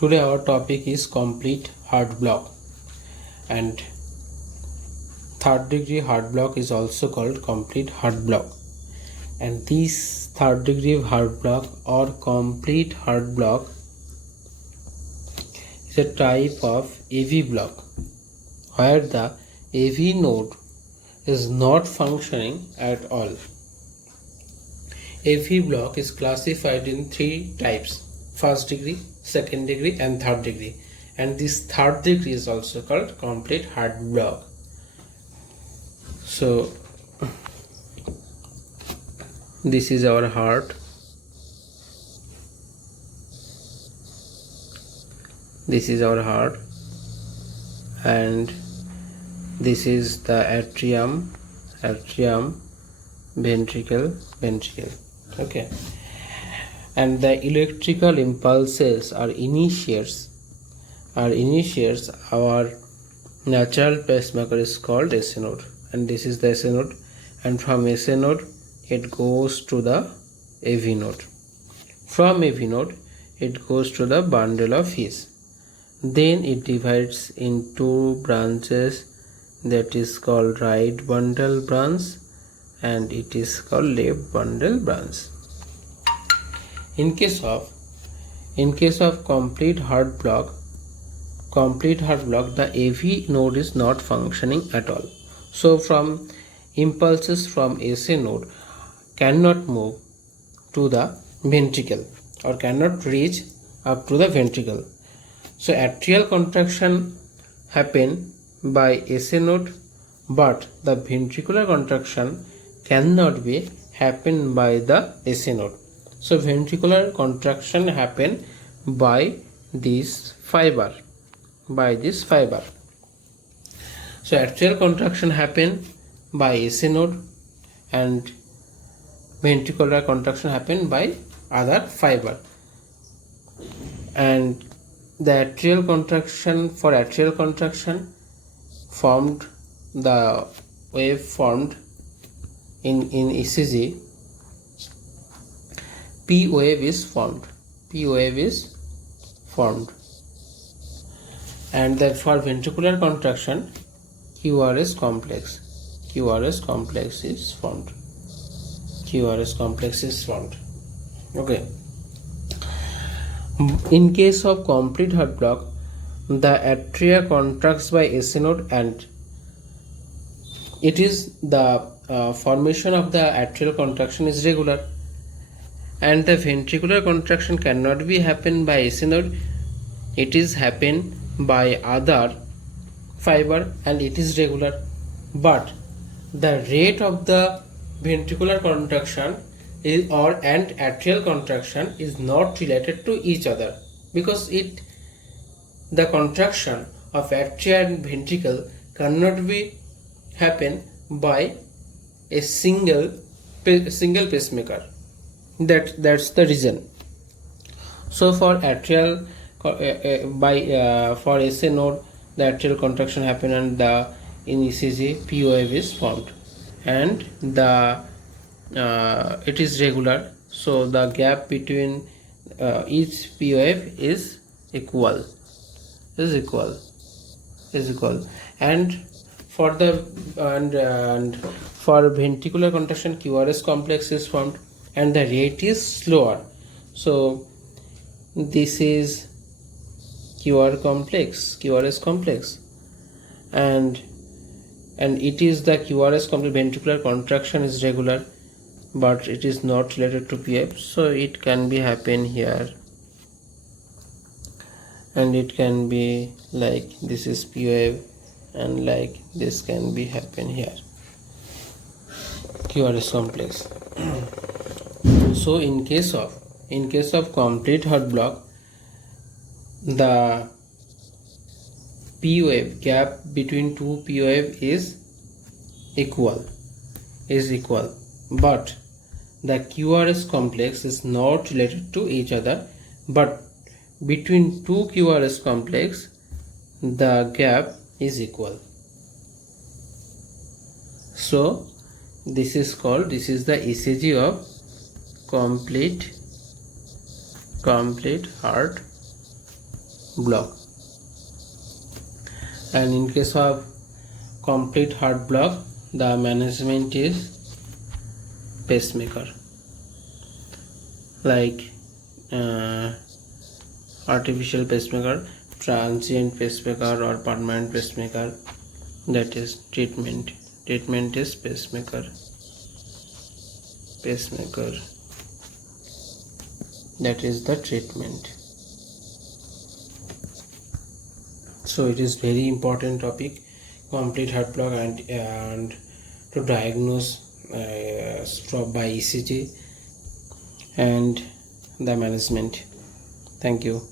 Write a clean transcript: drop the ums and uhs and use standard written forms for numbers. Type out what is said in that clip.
Today our topic is complete heart block, and third degree heart block is also called complete heart block. And this third degree heart block or complete heart block is a type of AV block where the AV node is not functioning at all. AV block is classified in three types: first degree, second degree and third degree, and this third degree is also called complete heart block. So this is our heart, this is our heart, and this is the atrium, ventricle. Okay, and the electrical impulses are initiates. Our natural pacemaker is called SA node, and this is the SA node, and from SA node it goes to the AV node. From AV node it goes to the bundle of His. Then it divides into branches, that is called right bundle branch and it is called left bundle branch. In case of complete heart block, the AV node is not functioning at all. So from impulses from SA node cannot move to the ventricle or cannot reach up to the ventricle. So atrial contraction happen by SA node, but the ventricular contraction cannot be happen by the SA node. So ventricular contraction happen by this fiber. So atrial contraction happen by SA node and ventricular contraction happen by other fiber. And the atrial contraction formed the wave formed in ECG. P wave is formed, and that for ventricular contraction QRS complex is formed. Okay. In case of complete heart block, the atria contracts by SA node, and it is the formation of the atrial contraction is regular, and the ventricular contraction cannot be happen by SA node. It is happen by other fiber and it is regular, but the rate of the ventricular contraction and atrial contraction is not related to each other, because the contraction of atria and ventricle cannot be happen by a single pacemaker. That's the reason. So for atrial for SA node the atrial contraction happen, and in ECG P wave is formed, and it is regular, so the gap between each P wave is equal. And for ventricular contraction QRS complex is formed, and the rate is slower. So this is QRS complex, and it is the QRS complex. Ventricular contraction is regular, but it is not related to PF, so it can be happen here, and it can be like this is P wave, and like this can be happen here, QRS complex. So in case of complete heart block, the P wave gap between two P wave is equal, but the QRS complex is not related to each other, but between two QRS complex the gap is equal. So this is the ECG of complete heart block. And in case of complete heart block, the management is pacemaker, like artificial pacemaker, transient pacemaker, or permanent pacemaker. That is treatment. Treatment is pacemaker. That is the treatment. So it is very important topic, complete heart block, and to diagnose stroke by ECG and the management. Thank you.